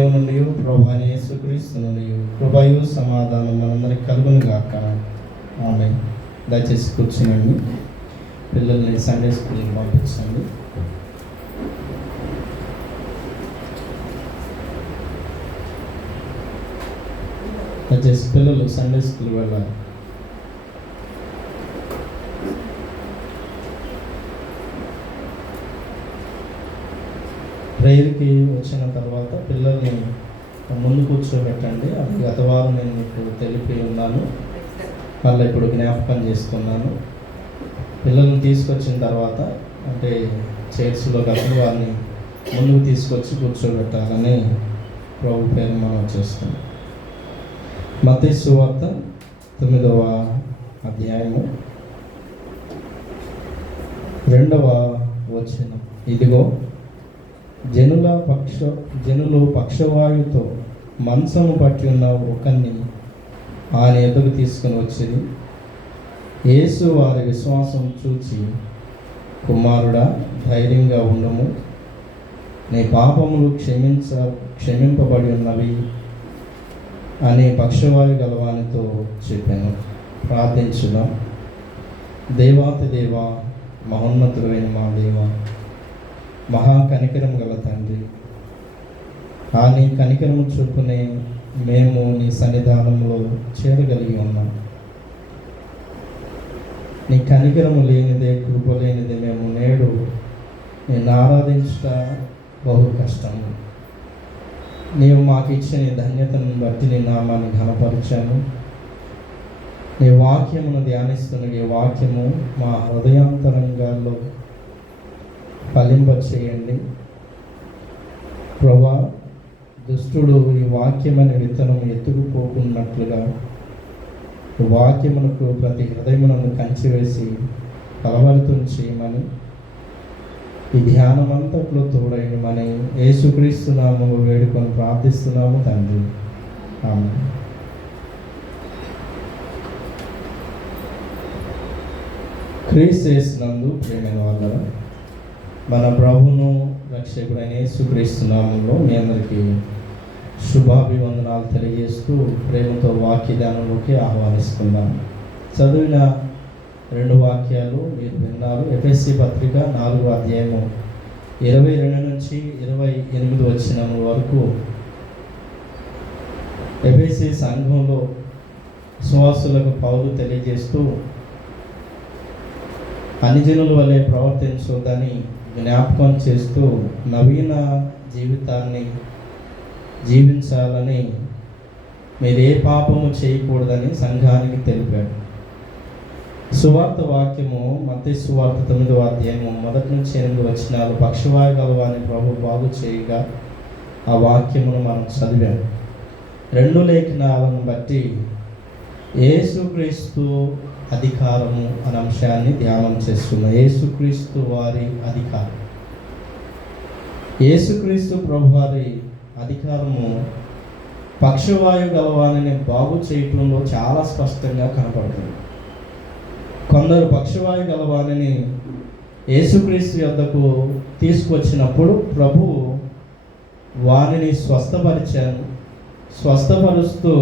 నుండి ప్రభు అయిన యేసుక్రీస్తు నుండి కృపయు సమాధానం మనందరికి కలుగును గాక. ఆమె దయచేసి కూర్చునండి. పిల్లల్ని సండే స్కూల్కి పంపించండి. దయచేసి పిల్లలు సండే స్కూల్ వెళ్ళాలి. ప్రేయర్కి వచ్చిన తర్వాత పిల్లల్ని ముందు కూర్చోబెట్టండి. అది గత వారం నేను మీకు తెలిపి ఉన్నాను, మళ్ళీ ఇప్పుడు జ్ఞాపకం చేసుకున్నాను. పిల్లల్ని తీసుకొచ్చిన తర్వాత అంటే చైర్స్లో కాదు వారిని ముందుకు తీసుకొచ్చి కూర్చోబెట్టాలని ప్రభు పేరు మనం చేస్తున్నాం. మత్తయి సువార్త 9వ అధ్యాయము 2వ వచనం. ఇదిగో జనులు పక్షవాయువుతో మంచము పట్టి ఉన్న ఒకరిని ఆయన ఎదుగు తీసుకుని వచ్చింది. యేసు వారి విశ్వాసం చూచి, కుమారుడా, ధైర్యంగా ఉండము, నీ పాపములు క్షమింపబడి ఉన్నవి అని పక్షవాయు గలవానితో చెప్పాను. ప్రార్థించుదాం. దేవాతి దేవ, మహోన్నతుడైన మా దేవ, మహా కనికరం గల తండ్రి, ఆ నీ కనికరము చూపునే మేము నీ సన్నిధానంలో చేరగలిగి ఉన్నాం. నీ కనికరము లేనిదే, కృప లేనిదే మేము నేడు నేను ఆరాధించుట బహు కష్టము. నీవు మాకు ఇచ్చిన నీ ధన్యతను బట్టి నీ నామాన్ని ఘనపరిచాను. నీ వాక్యమును ధ్యానిస్తున్న ఈ వాక్యము మా హృదయాంతరంగాల్లో ఫలింపచేయండి ప్రభా. దుష్టుడు ఈ వాక్యమైన విత్తనం ఎత్తుకుపోకున్నట్లుగా వాక్యమునకు ప్రతి హృదయములను కంచివేసి ఫలభరితం చేయమని, ఈ ధ్యానమంతట్లో తోడైనమని యేసుక్రీస్తు నామములో వేడుకొని ప్రార్థిస్తున్నాము తండ్రి. ఆమేన్. క్రీస్తు యేసునందు ప్రియమైన వాళ్ళరా, మన ప్రభువును రక్షకుడైన యేసుక్రీస్తు నామములో మీ అందరికీ శుభాభివందనాలు తెలియజేస్తూ ప్రేమతో వాక్య ధ్యానంలోకి ఆహ్వానిస్తున్నాం. చదివిన 2 వాక్యాలు మీరు విన్నారు. ఎఫెసీ పత్రిక 4వ అధ్యాయము 22 నుంచి 28 వచనం వరకు ఎఫెసీ సంఘంలో విశ్వాసులకు పౌలు తెలియజేస్తూ అన్ని జనుల వలె ప్రవర్తించొద్దని జ్ఞాపకం చేస్తూ నవీన జీవితాన్ని జీవించాలని, మీరు ఏ పాపము చేయకూడదని సంఘానికి తెలిపాడు. సువార్త వాక్యము మత్తయి సువార్త 9వ అధ్యాయము 1 నుంచి 8 వచనాలు పక్షవాయు గలవాని ప్రభు బాగు చేయగా ఆ వాక్యమును మనం చదివాము. 2 లేఖనాలను బట్టి యేసుక్రీస్తు అధికారము అనే అంశాన్ని ధ్యానం చేస్తున్న యేసుక్రీస్తు వారి అధికారం. యేసుక్రీస్తు ప్రభు వారి అధికారము పక్షవాయు గలవానిని బాగు చేయటంలో చాలా స్పష్టంగా కనపడుతుంది. కొందరు పక్షవాయు గలవానిని యేసుక్రీస్తు యొద్దకు తీసుకొచ్చినప్పుడు ప్రభువు వానిని స్వస్థపరుస్తూ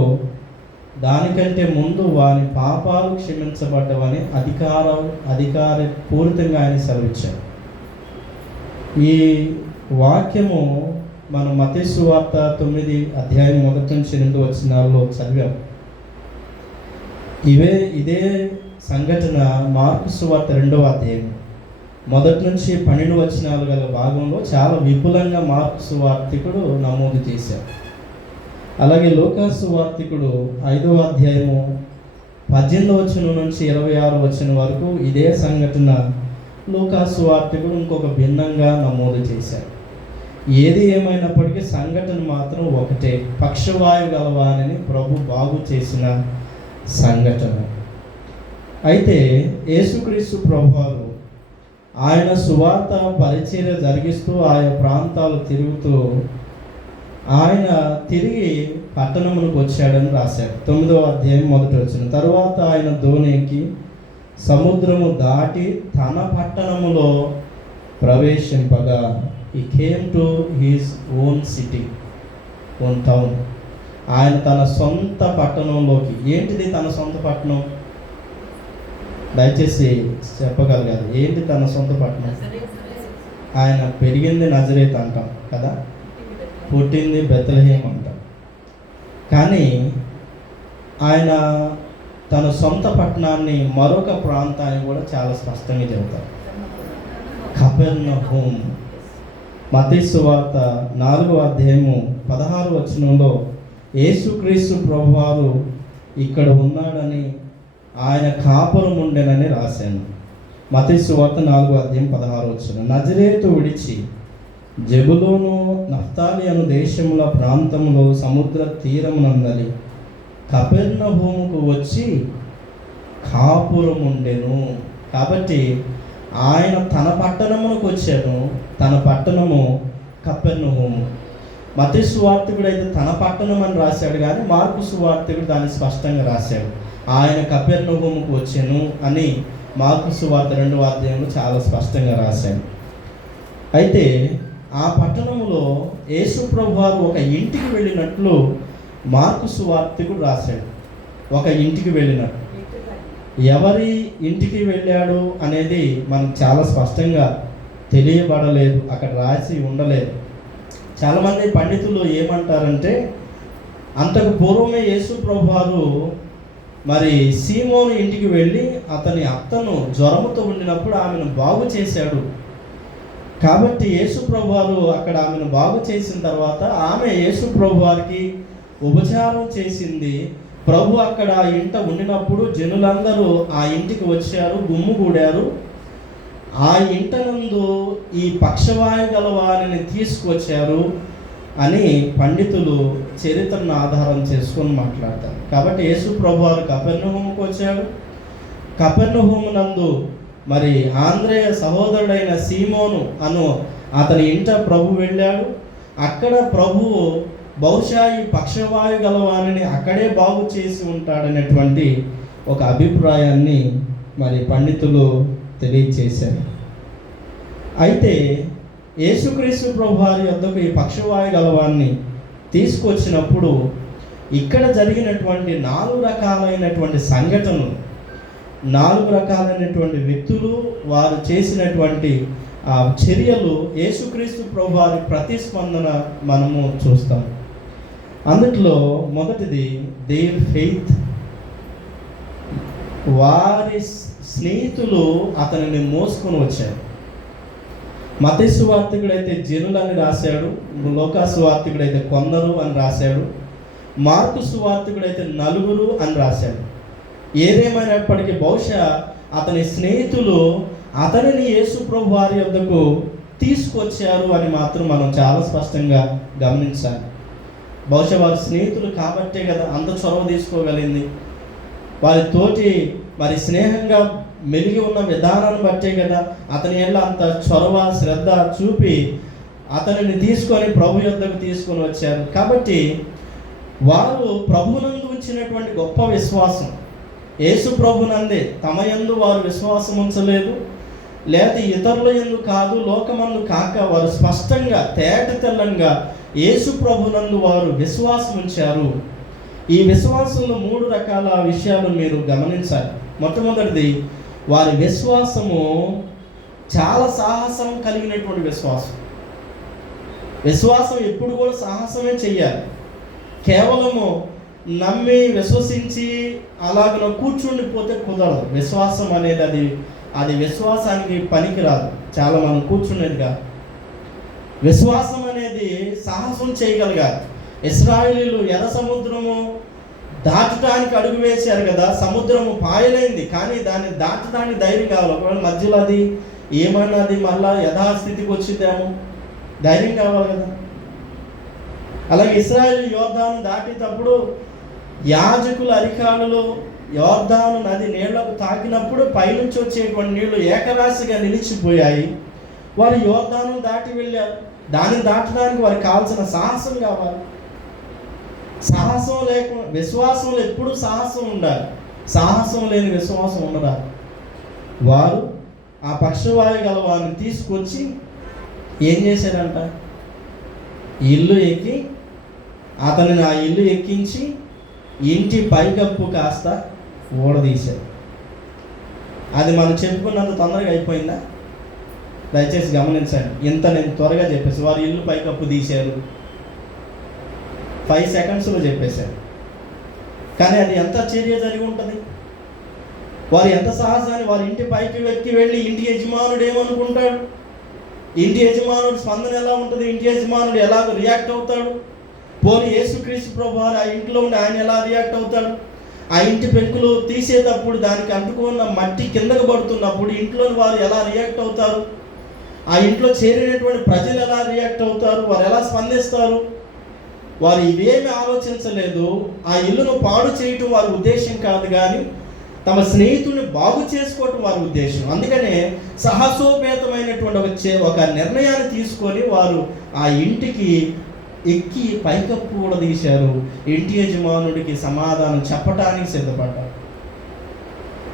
దానికంటే ముందు వాని పాపాలు క్షమించబడ్డవని అధికార పూరితంగా ఆయన సెలవిచ్చారు. ఈ వాక్యము మనం మత్తయి సువార్త 9 అధ్యాయం 1 నుంచి 8 వచనాల్లో చదివాం. ఇదే సంఘటన మార్కు సువార్త 2వ అధ్యాయం 1 నుంచి 12 వచనాలు గల భాగంలో చాలా విపులంగా మార్కు సువార్తికుడు నమోదు చేశారు. అలాగే లూకా సువార్తికుడు 5వ అధ్యాయము 18వ వచనం నుంచి 26వ వచనం వరకు ఇదే సంఘటన లూకా సువార్తికుడు ఇంకొక భిన్నంగా నమోదు చేశారు. ఏది ఏమైనప్పటికీ సంఘటన మాత్రం ఒకటే, పక్షవాయు గలవానిని ప్రభు బాగు చేసిన సంఘటన. అయితే యేసుక్రీస్తు ప్రభువారు ఆయన సువార్త పరిచర్య జరిగిస్తూ ఆయా ప్రాంతాలు తిరుగుతూ ఆయన తిరిగి పట్టణములకు వచ్చాడని రాశాడు. 9వ అధ్యాయం 1వ వచనం. తరువాత ఆయన దోణికి సముద్రము దాటి తన పట్టణములో ప్రవేశింపగా he came to his own city. Own town. ఆయన తన సొంత పట్టణంలోకి, ఏంటిది తన సొంత పట్టణం? దయచేసి చెప్పగలగాలి, ఏంటి తన సొంత పట్టణం? ఆయన పెరిగింది నజరేత్ అంటాం కదా, పుట్టింది బెత్లెహేం అంటాం. కానీ ఆయన తన సొంత పట్టణాన్ని మరొక ప్రాంతాన్ని కూడా చాలా స్పష్టంగా చెబుతారు, కపెర్నహూమ్. మత్తయి సువార్త 4వ అధ్యాయము 16వ వచనంలో యేసుక్రీస్తు ప్రభువారు ఇక్కడ ఉన్నాడని, ఆయన కాపురం ఉండెనని రాశాను. మత్తయి సువార్త 4వ అధ్యాయం 16వ వచనం. నజరేతు విడిచి జెబులూను నఫ్తాలి అను దేశముల ప్రాంతంలో సముద్ర తీరమునందలి కపెర్నహూముకు వచ్చి కాపురం ఉండెను. కాబట్టి ఆయన తన పట్టణమునకు వచ్చాను. తన పట్టణము కపెర్నహూము. మత్తయి సువార్తికుడు అయితే తన పట్టణం అని రాశాడు, కానీ మార్కు సువార్తికుడు దాన్ని స్పష్టంగా రాశాడు, ఆయన కపెర్నహూముకు వచ్చాను అని మార్కు సువార్త 2వ అధ్యాయంలో చాలా స్పష్టంగా రాశాడు. అయితే ఆ పట్టణంలో యేసు ప్రభువారు ఒక ఇంటికి వెళ్ళినట్లు మార్కు సువార్తికుడు రాశాడు. ఒక ఇంటికి వెళ్ళినట్టు. ఎవరి ఇంటికి వెళ్ళాడు అనేది మనకు చాలా స్పష్టంగా తెలియబడలేదు, అక్కడ రాసి ఉండలేదు. చాలామంది పండితులు ఏమంటారంటే, అంతకు పూర్వమే యేసు ప్రభువారు మరి సీమోను ఇంటికి వెళ్ళి అతని అత్తను జ్వరముతో ఉండినప్పుడు ఆమెను బాగు చేశాడు. కాబట్టి యేసు ప్రభువారు అక్కడ ఆమెను బాగు చేసిన తర్వాత ఆమె యేసు ప్రభువారికి ఉపచారం చేసింది. ప్రభు అక్కడ ఆ ఇంట ఉండినప్పుడు జనులందరూ ఆ ఇంటికి వచ్చారు, గుమ్ముగూడారు. ఆ ఇంట నందు ఈ పక్షవాయు గల వారిని తీసుకొచ్చారు అని పండితులు చరిత్రను ఆధారం చేసుకొని మాట్లాడతారు. కాబట్టి యేసు ప్రభువారు కపెర్నహూముకు వచ్చాడు. కపెర్నహూము నందు మరి ఆంద్రేయ సహోదరుడైన సీమోను అను అతని ఇంట ప్రభు వెళ్ళాడు. అక్కడ ప్రభువు బహుశా ఈ పక్షవాయు గలవాణిని అక్కడే బాగు చేసి ఉంటాడనేటువంటి ఒక అభిప్రాయాన్ని మరి పండితులు తెలియచేశారు. అయితే యేసుక్రీస్తు ప్రభువారి వద్దకు ఈ పక్షవాయు గలవాన్ని తీసుకొచ్చినప్పుడు ఇక్కడ జరిగినటువంటి 4 రకాలైనటువంటి సంఘటనలు, 4 రకాలైనటువంటి వ్యక్తులు, వారు చేసినటువంటి చర్యలు, యేసుక్రీస్తు ప్రభువారి ప్రతిస్పందన మనము చూస్తాం. అందుట్లో మొదటిది దేర్ ఫెయిత్. వారి స్నేహితులు అతనిని మోసుకొని వచ్చారు. మత్తయి సువార్తికుడైతే జనులని రాశాడు, లూకా సువార్తికుడైతే కొందరు అని రాశాడు, మార్కు సువార్తికుడైతే 4 అని రాశాడు. ఏదేమైనప్పటికీ బహుశా అతని స్నేహితులు అతనిని యేసు ప్రభు వారి వద్దకు తీసుకొచ్చారు అని మాత్రం మనం చాలా స్పష్టంగా గమనించాలి. బహుశా వారి స్నేహితులు కాబట్టే కదా అంత చొరవ తీసుకోగలిగింది. వారి తోటి మరి స్నేహంగా మెలిగి ఉన్న విధానాన్ని బట్టే కదా అతని ఏళ్ళ అంత చొరవ శ్రద్ధ చూపి అతనిని తీసుకొని ప్రభు యొద్దకు తీసుకొని వచ్చారు. కాబట్టి వారు ప్రభునందు ఉంచినటువంటి గొప్ప విశ్వాసం, యేసు ప్రభునందే తమ యందు వారు విశ్వాసం ఉంచలేదు, లేదా ఇతరుల యందు కాదు, లోకమందు కాక వారు స్పష్టంగా తేట తెల్లంగా యేసు ప్రభునందు వారు విశ్వాసం ఉంచారు. ఈ విశ్వాసంలో 3 రకాల విషయాలు మీరు గమనించాలి. మొట్టమొదటిది, వారి విశ్వాసము చాలా సాహసం కలిగినటువంటి విశ్వాసం. విశ్వాసం ఎప్పుడు కూడా సాహసమే చెయ్యాలి. కేవలము నమ్మి విశ్వసించి అలాగ కూర్చుండిపోతే కుదరదు. విశ్వాసం అనేది అది విశ్వాసానికి పనికిరాదు. చాలా మనం కూర్చునేది కాదు. విశ్వాసం అనేది సాహసం చేయగలగాలి. ఇశ్రాయేలీయులు ఎర్ర సముద్రము దాటడానికి అడుగు వేశారు కదా, సముద్రము పాయలైంది, కానీ దాన్ని దాటడానికి ధైర్యం కావాలి. ఒకవేళ మధ్యలో అది ఏమన్నది మళ్ళా యథాస్థితికి వచ్చిద్దేమో, ధైర్యం కావాలి కదా. అలాగే ఇశ్రాయేలు యోర్దాను దాటేటప్పుడు యాజకుల అరికాలులో యోర్దాను నది నీళ్లకు తాకినప్పుడు పైనుంచి వచ్చేటువంటి నీళ్లు ఏకరాశిగా నిలిచిపోయాయి. వారు యోర్దాను దాటి వెళ్ళారు. దాన్ని దాటడానికి వారికి కావాల్సిన సాహసం కావాలి. సాహసం లేకుండా, విశ్వాసంలో ఎప్పుడు సాహసం ఉండాలి. సాహసం లేని విశ్వాసం ఉండదా. వారు ఆ పక్షవాయు గల వారిని తీసుకొచ్చి ఏం చేశారంట, ఇల్లు ఎక్కి అతనిని ఆ ఇల్లు ఎక్కించి ఇంటి పైకప్పు కాస్త ఊడదీశారు. అది మనం చెప్పుకున్నంత తొందరగా అయిపోయిందా? దయచేసి గమనించండి. ఇంత నేను త్వరగా చెప్పేసి వారి ఇల్లు పైకప్పు తీశారు, 5 సెకండ్స్లో చెప్పేశారు. కానీ అది ఎంత చర్య జరిగి ఉంటుంది? వారు ఎంత సాహసాన్ని, వారి ఇంటి పైకి ఎక్కి వెళ్ళి ఇంటి యజమానుడు ఏమనుకుంటాడు, ఇంటి యజమానుడు స్పందన ఎలా ఉంటుంది, ఇంటి యజమానుడు ఎలా రియాక్ట్ అవుతాడు, పోనీ యేసుక్రీస్తు ప్రభువారు ఆ ఇంట్లో ఉండి ఆయన ఎలా రియాక్ట్ అవుతాడు, ఆ ఇంటి పెంకులు తీసేటప్పుడు దానికి అంటుకున్న మట్టి కిందకు పడుతున్నప్పుడు ఇంట్లోని వారు ఎలా రియాక్ట్ అవుతారు, ఆ ఇంట్లో చేరినటువంటి ప్రజలు ఎలా రియాక్ట్ అవుతారు, వారు ఎలా స్పందిస్తారు? వారు ఇవేమి ఆలోచించలేదు. ఆ ఇల్లును పాడు చేయటం వారి ఉద్దేశం కాదు, కానీ తమ స్నేహితుడిని బాగు చేసుకోవటం వారి ఉద్దేశం. అందుకనే సాహసోపేతమైనటువంటి ఒక నిర్ణయాన్ని తీసుకొని వారు ఆ ఇంటికి ఎక్కి పైకప్పు కూడా తీశారు. ఇంటి యజమానుడికి సమాధానం చెప్పటానికి సిద్ధపడ్డారు.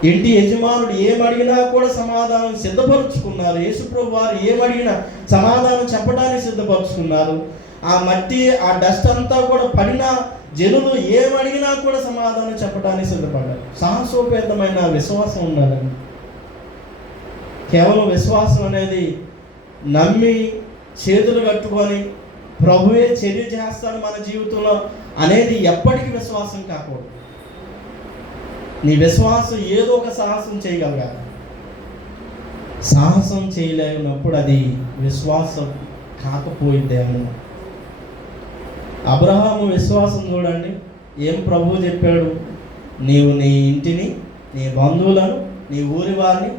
ఇంటి యజమానుడు ఏమడిగినా కూడా సమాధానం సిద్ధపరుచుకున్నారు. యేసుప్రభు వారు ఏమడిగినా సమాధానం చెప్పడానికి సిద్ధపరుచుకున్నారు. ఆ మట్టి, ఆ డస్ట్ అంతా కూడా పడిన జనులు ఏమడిగినా కూడా సమాధానం చెప్పడానికి సిద్ధపడ్డారు. సాహసోపేతమైన విశ్వాసం ఉండాలండి. కేవలం విశ్వాసం అనేది నమ్మి చేతులు కట్టుకొని ప్రభువే చర్య చేస్తాడు మన జీవితంలో అనేది ఎప్పటికీ విశ్వాసం కాకూడదు. నీ విశ్వాసం ఏదో ఒక సాహసం చేయగలగాలి. సాహసం చేయలేనప్పుడు అది విశ్వాసం కాకపోయిందేమో. అబ్రహాము విశ్వాసం చూడండి, ఏం ప్రభువు చెప్పాడు, నీవు నీ ఇంటిని, నీ బంధువులను, నీ ఊరి వారిని,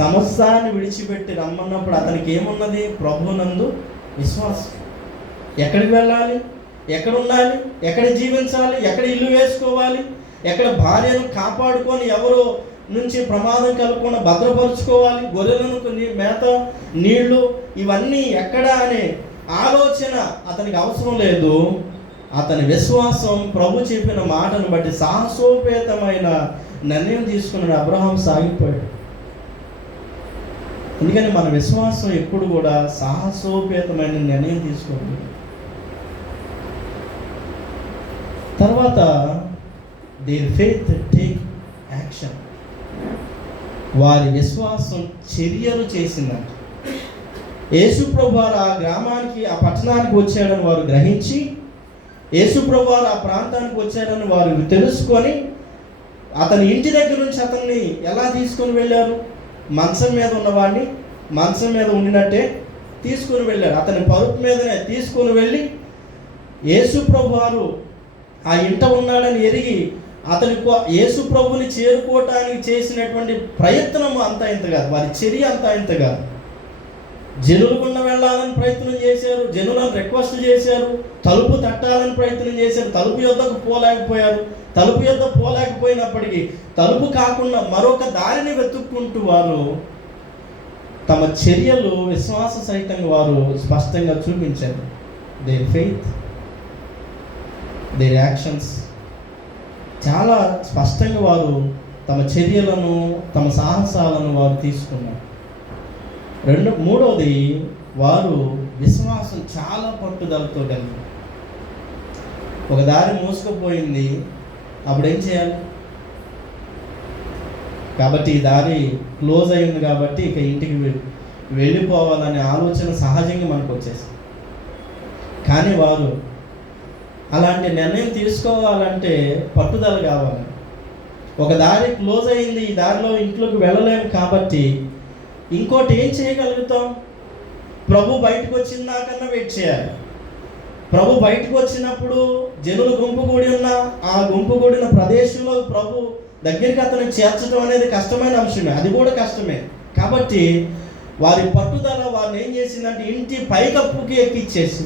సమస్తాన్ని విడిచిపెట్టి రమ్మన్నప్పుడు అతనికి ఏమున్నది? ప్రభువునందు విశ్వాసం. ఎక్కడికి వెళ్ళాలి, ఎక్కడ ఉండాలి, ఎక్కడ జీవించాలి, ఎక్కడ ఇల్లు వేసుకోవాలి, ఎక్కడ భార్యను కాపాడుకొని ఎవరో నుంచి ప్రమాదం కలగకుండా భద్రపరుచుకోవాలి, గొర్రెలకు మేత, నీళ్లు, ఇవన్నీ ఎక్కడ అనే ఆలోచన అతనికి అవసరం లేదు. అతని విశ్వాసం ప్రభు చెప్పిన మాటను బట్టి సాహసోపేతమైన నిర్ణయం తీసుకున్న అబ్రహాం సాగిపోయాడు. ఎందుకని మన విశ్వాసం ఎప్పుడు కూడా సాహసోపేతమైన నిర్ణయం తీసుకోవాలి. తర్వాత దేర్ ఫెయిత్ టేక్ యాక్షన్. వారి విశ్వాసం చర్యలు చేసిందంట. యేసుప్రభు వారు ఆ గ్రామానికి, ఆ పట్టణానికి వచ్చాడని వారు గ్రహించి, యేసుప్రభు వారు ఆ ప్రాంతానికి వచ్చాడని వారు తెలుసుకొని అతని ఇంటి దగ్గర నుంచి అతన్ని ఎలా తీసుకొని వెళ్ళారు? మంచం మీద ఉన్నవాడిని మంచం మీద ఉండినట్టే తీసుకొని వెళ్ళారు. అతని పరుపు మీదనే తీసుకొని వెళ్ళి యేసుప్రభు వారు ఆ ఇంట ఉన్నాడని ఎరిగి అతని యేసుప్రభుని చేరుకోవటానికి చేసినటువంటి ప్రయత్నం అంతా ఇంత కాదు, వారి చర్య అంతా ఇంత కాదు. జనులు గుండా వెళ్ళాలని ప్రయత్నం చేశారు, జనులను రిక్వెస్ట్ చేశారు, తలుపు తట్టాలని ప్రయత్నం చేశారు, తలుపు యొద్దకు పోలేకపోయారు. తలుపు యొద్ద పోలేకపోయినప్పటికీ తలుపు కాకుండా మరొక దారిని వెతుక్కుంటూ వారు తమ చర్యలు విశ్వాస సహితంగా వారు స్పష్టంగా చూపించారు. దేర్ ఫెయిత్, దేర్ యాక్షన్స్, చాలా స్పష్టంగా వారు తమ చర్యలను, తమ సాహసాలను వారు తీసుకున్నారు. మూడవది, వారు విశ్వాసం చాలా పట్టుదలతో కలిగి. ఒక దారి మూసుకుపోయింది, అప్పుడు ఏం చేయాలి? కాబట్టి ఈ దారి క్లోజ్ అయింది కాబట్టి ఇక ఇంటికి వెళ్ళిపోవాలనే ఆలోచన సహజంగా మనకు వచ్చేసింది. కానీ వారు అలాంటి నిర్ణయం తీసుకోవాలంటే పట్టుదల కావాలి. ఒక దారి క్లోజ్ అయింది, ఈ దారిలో ఇంట్లోకి వెళ్ళలేము కాబట్టి ఇంకోటి ఏం చేయగలుగుతాం? ప్రభు బయటకు వచ్చిందాకన్నా వెయిట్ చేయాలి. ప్రభు బయటకు వచ్చినప్పుడు జనులు గుంపు కూడి ఉన్న ఆ గుంపు కూడిన ప్రదేశంలో ప్రభు దగ్గరికి అతను చేర్చడం అనేది కష్టమైన అంశమే, అది కూడా కష్టమే. కాబట్టి వారి పట్టుదల వారిని ఏం చేసిందంటే ఇంటి పైకప్పుకి ఎక్కిచ్చేసి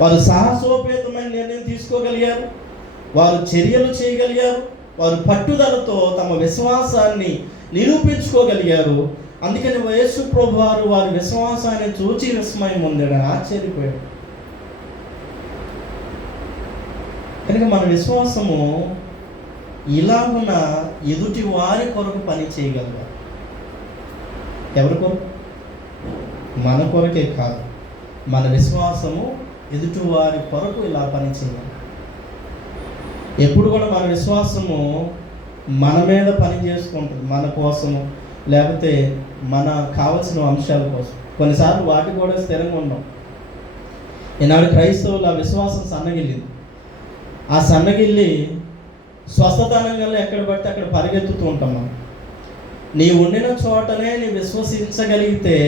వారు సాహసోపేతమైన నిర్ణయం తీసుకోగలిగారు, వారు చర్యలు చేయగలిగారు, వారు పట్టుదలతో తమ విశ్వాసాన్ని నిరూపించుకోగలిగారు. అందుకని యేసు ప్రభు వారు వారి విశ్వాసాన్ని చూచి విస్మయం పొందాడని ఆశ్చర్యపోయాడు. కనుక మన విశ్వాసము ఇలాగున ఎదుటి వారి కొరకు పని చేయగలగాలి. ఎవరి కొరకు? మన కొరకే కాదు. మన విశ్వాసము ఎదుటి వారి కొరకు ఇలా పని చేయాలి. ఎప్పుడు కూడా మన విశ్వాసము మన మీద పని చేసుకుంటుంది, మన కోసము, లేకపోతే మన కావలసిన అంశాల కోసం. కొన్నిసార్లు వాటి కూడా స్థిరంగా ఉన్నాం. ఈనాడు క్రైస్తవులు ఆ విశ్వాసం సన్నగిల్లింది. ఆ సన్నగిల్లి స్వస్థతనంగా ఎక్కడ పడితే అక్కడ పరిగెత్తుతూ ఉంటాం. మనం నీ ఉండిన చోటనే నీ విశ్వసించగలిగితే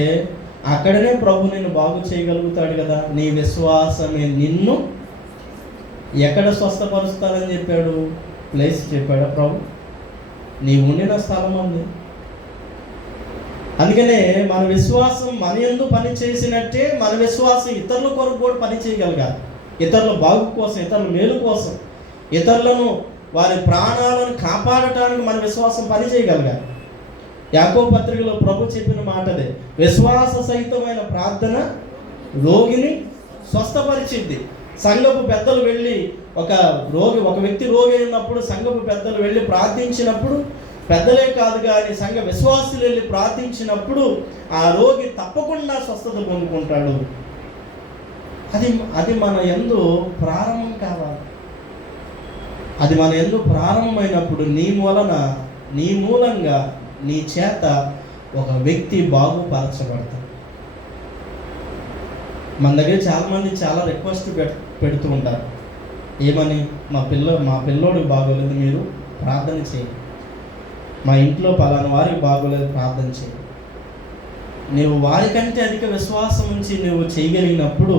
అక్కడనే ప్రభు నిన్ను బాగు చేయగలుగుతాడు కదా. నీ విశ్వాసమే నిన్ను ఎక్కడ స్వస్థపరుస్తానని చెప్పాడు, ప్లేస్ చెప్పాడు ప్రభు. నీ ఉండిన స్థలం ఉంది. అందుకనే మన విశ్వాసం మన యందు పని చేసినట్టే మన విశ్వాసం ఇతరుల కొరకు కూడా పని చేయగలగాలి. ఇతరుల బాగు కోసం, ఇతరుల మేలు కోసం, ఇతరులను వారి ప్రాణాలను కాపాడటానికి మన విశ్వాసం పని చేయగలగాలి. యాకోబు పత్రికలో ప్రభు చెప్పిన మాటదే, విశ్వాస సహితమైన ప్రార్థన రోగిని స్వస్థపరిచింది. సంఘపు పెద్దలు వెళ్ళి ఒక వ్యక్తి రోగి అయినప్పుడు సంఘపు పెద్దలు వెళ్ళి ప్రార్థించినప్పుడు, పెద్దలే కాదు కానీ సంఘ విశ్వాసులు వెళ్ళి ప్రార్థించినప్పుడు ఆ రోగి తప్పకుండా స్వస్థత పొందుకుంటాడు. అది మన యందు ప్రారంభం కావాలి. అది మన యందు ప్రారంభమైనప్పుడు నీ మూలంగా నీ చేత ఒక వ్యక్తి బాగుపరచబడతాడు. మన దగ్గర చాలామంది చాలా రిక్వెస్ట్ పెడుతూ ఉంటారు. ఏమని? మా పిల్లోడికి బాగోలేదు, మీరు ప్రార్థన చేయండి. మా ఇంట్లో పలానా వారికి బాగోలేదు, ప్రార్థన చేయండి. నీవు వారికంటే అధిక విశ్వాసం ఉంచి నువ్వు చేయగలిగినప్పుడు,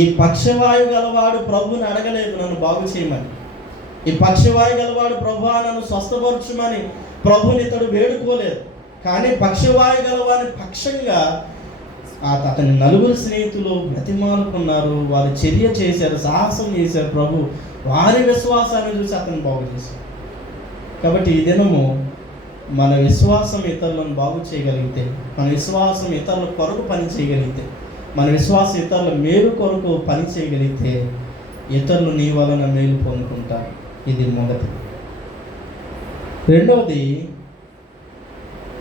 ఈ పక్షవాయు గలవాడు ప్రభుని అడగలేదు నన్ను బాగు చేయమని. ఈ పక్షవాయు గలవాడు ప్రభువా నన్ను స్వస్థపరచుమని ప్రభుని ఇతడు వేడుకోలేదు. కానీ పక్షవాయు గలవాని పక్షంగా అతని నలుగురు స్నేహితులు బ్రతిమాలుకున్నారు, వారు చర్య చేశారు, సాహసం చేశారు. ప్రభు వారి విశ్వాసాన్ని చూసి అతను బాగు చేశారు. కాబట్టి ఈ దినము మన విశ్వాసం ఇతరులను బాగు చేయగలిగితే, మన విశ్వాసం ఇతరుల కొరకు పని చేయగలిగితే, మన విశ్వాసం ఇతరుల మేలు కొరకు పని చేయగలిగితే ఇతరులు నీ వలన మేలు పొందుకుంటారు. ఇది మొదటిది. రెండవది,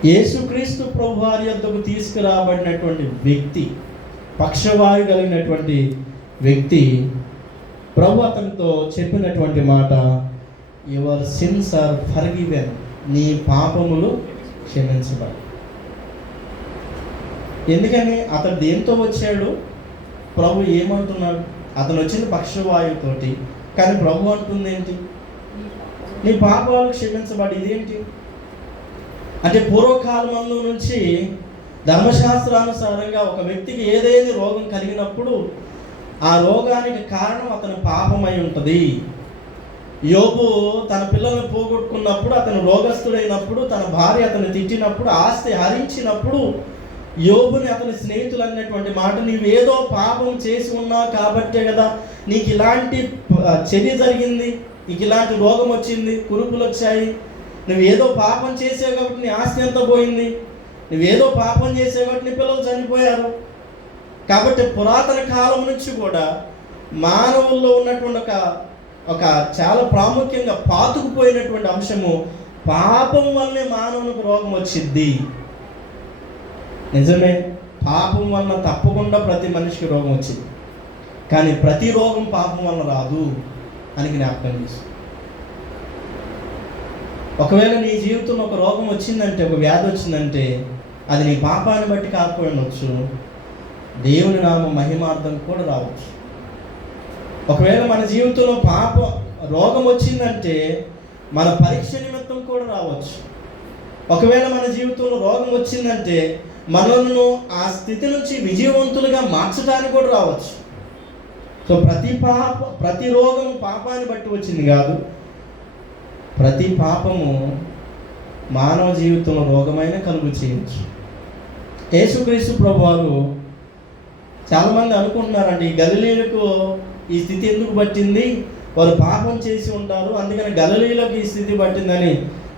యేసుక్రీస్తు ప్రభు వారి యొద్దకు తీసుకురాబడినటువంటి వ్యక్తి, పక్షవాయు కలిగినటువంటి వ్యక్తి, ప్రభు అతనితో చెప్పినటువంటి మాట, యువర్ సిన్స్ ఆర్ ఫర్గివెన్, నీ పాపములు క్షమించబడి. ఎందుకని? అతడు దేంతో వచ్చాడు? ప్రభు ఏమంటున్నాడు? అతను వచ్చిన పక్షవాయువుతోటి, కానీ ప్రభు అంటుంది ఏంటి? నీ పాపాలు క్షమించబడి. ఇదేంటి అంటే, పూర్వకాలమందు నుంచి ధర్మశాస్త్రానుసారంగా ఒక వ్యక్తికి ఏదైనా రోగం కలిగినప్పుడు ఆ రోగానికి కారణం అతని పాపమై ఉంటుంది. యోబు తన పిల్లల్ని పోగొట్టుకున్నప్పుడు, అతను రోగస్తుడైనప్పుడు, తన భార్య అతను తిట్టినప్పుడు, ఆస్తి హరించినప్పుడు యోబుని అతని స్నేహితులు అన్నటువంటి మాట, నీవేదో పాపం చేసి ఉన్నావు కాబట్టే కదా నీకు ఇలాంటి చర్య జరిగింది, నీకు ఇలాంటి రోగం వచ్చింది, కురుపులు వచ్చాయి, నువ్వేదో పాపం చేసావు కాబట్టి నీ ఆస్తి ఎంత పోయింది, నువ్వేదో పాపం చేసావు కాబట్టి నీ పిల్లలు చనిపోయారు. కాబట్టి పురాతన కాలం నుంచి కూడా మానవుల్లో ఉన్నటువంటి ఒక చాలా ప్రాముఖ్యంగా పాతుకుపోయినటువంటి అంశము, పాపం వల్లే మానవునికి రోగం వచ్చింది. నిజమే, పాపం వలన తప్పకుండా ప్రతి మనిషికి రోగం వచ్చింది. కానీ ప్రతి రోగం పాపం వలన రాదు అని జ్ఞాపకం చేసు. ఒకవేళ నీ జీవితంలో ఒక రోగం వచ్చిందంటే, ఒక వ్యాధి వచ్చిందంటే, అది నీ పాపాన్ని బట్టి కాకపోవచ్చు, దేవుని నామ మహిమార్థం కూడా రావచ్చు. ఒకవేళ మన జీవితంలో రోగం వచ్చిందంటే మన పరీక్ష నిమిత్తం కూడా రావచ్చు. ఒకవేళ మన జీవితంలో రోగం వచ్చిందంటే మనల్ని ఆ స్థితి నుంచి విజయవంతులుగా మార్చడానికి కూడా రావచ్చు. సో ప్రతి రోగం పాపాన్ని బట్టి వచ్చింది కాదు. ప్రతి పాపము మానవ జీవితంలో రోగమైన కలుగు చేయవచ్చు. యేసుక్రీస్తు ప్రభువారు, చాలామంది అనుకుంటున్నారంటే ఈ గలిలీలకు ఈ స్థితి ఎందుకు పట్టింది, వారు పాపం చేసి ఉంటారు అందుకని గలిలీలకు ఈ స్థితి పట్టిందని